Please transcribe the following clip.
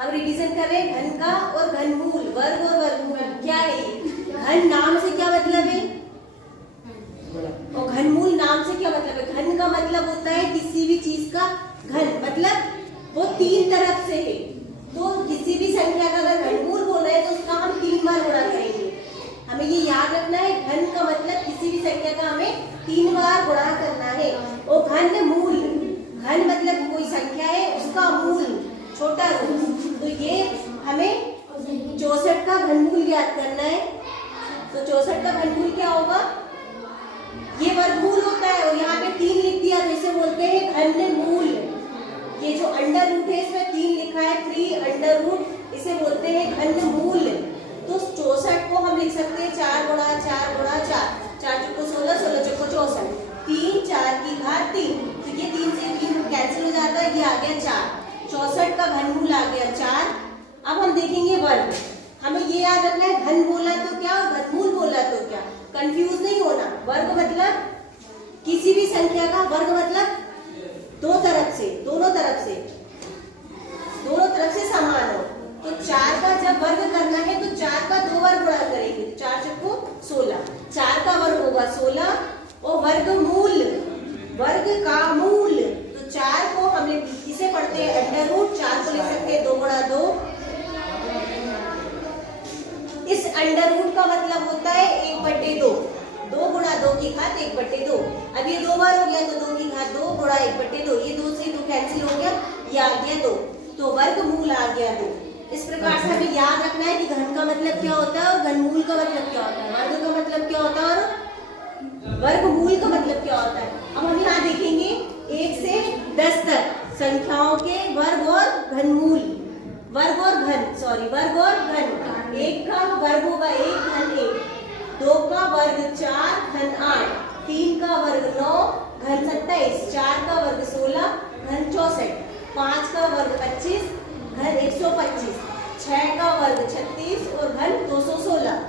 हम रिवीजन कर रहे हैं घन का और घनमूल, वर्ग और वर्गमूल क्या है। घन नाम से क्या मतलब है और घनमूल नाम से क्या मतलब है। घन का मतलब होता है किसी भी चीज का घन, मतलब वो तीन तरफ से है। तो किसी भी संख्या का अगर घनमूल बोल रहे हैं तो उसका हम 3 बार गुणा करेंगे। हमें ये याद रखना है, घन का मतलब किसी भी संख्या का हमें 3 बार गुणा करना है। और घनमूल, घन मतलब कोई संख्या है उसका मूल छोटा रूट, तो ये हमें 64 का घनमूल ज्ञात करना है। तो 64 का घनमूल क्या होगा, ये वर्गमूल होता है और यहाँ पे 3 लिख दिया तो इसे बोलते हैं घनमूल। ये जो अंडर रूट है इसमें 3 लिखा है, 3 अंडर रूट, इसे बोलते हैं घनमूल। तो 64 को हम लिख सकते हैं 4 गुणा 4 गुणा 4, 4 चौको 16, 16 चौको 64, 3 4 की घात 3, तो ये 3 से 3 कैंसिल हो जाता है, ये आ गया 4। 64 का घनमूल आ गया 4। अब हम देखेंगे वर्ग। हमें ये याद रखना है घन बोला तो क्या और घनमूल बोला तो क्या, कंफ्यूज नहीं होना। वर्ग मतलब किसी भी संख्या का वर्ग मतलब दो तरफ से, दोनों तरफ से समान हो। तो 4 का जब वर्ग करना है तो 4 का 2 बार गुणा करेंगे, 4 चौको 16, 4 का वर्ग होगा 16। और वर्गमूल, वर्ग का मूल, तो 4 को हम इसे पढ़ते हैं अंडर रूट, 4 को लिख सकते हैं 2 गुणा 2। इस अंडर रूट का मतलब होता है 1/2, 2 गुणा 2 की घात 1/2। अब ये 2 बार हो गया तो 2 की घात 2 गुणा 1/2, ये 2 से 2 कैंसिल हो गया, ये आ गया 2, तो वर्गमूल आ गया 2। इस प्रकार से हमें याद रखना है कि घन का मतलब क्या होता है और घनमूल का मतलब क्या होता है, वर्ग का मतलब क्या होता है और वर्गमूल का मतलब क्या होता है। अब हम यहाँ देखेंगे 1 से 10 तक संख्याओं के वर्ग और घनमूल, वर्ग और घन, सॉरी वर्ग और घन। 1 का वर्ग होगा 1 घन 1, 2 का वर्ग 4 घन 8, 3 का वर्ग 9 घन 27, 4 का वर्ग 16 घन 64, 5 का वर्ग 25 घन 125, 6 का वर्ग 36 और घन 216।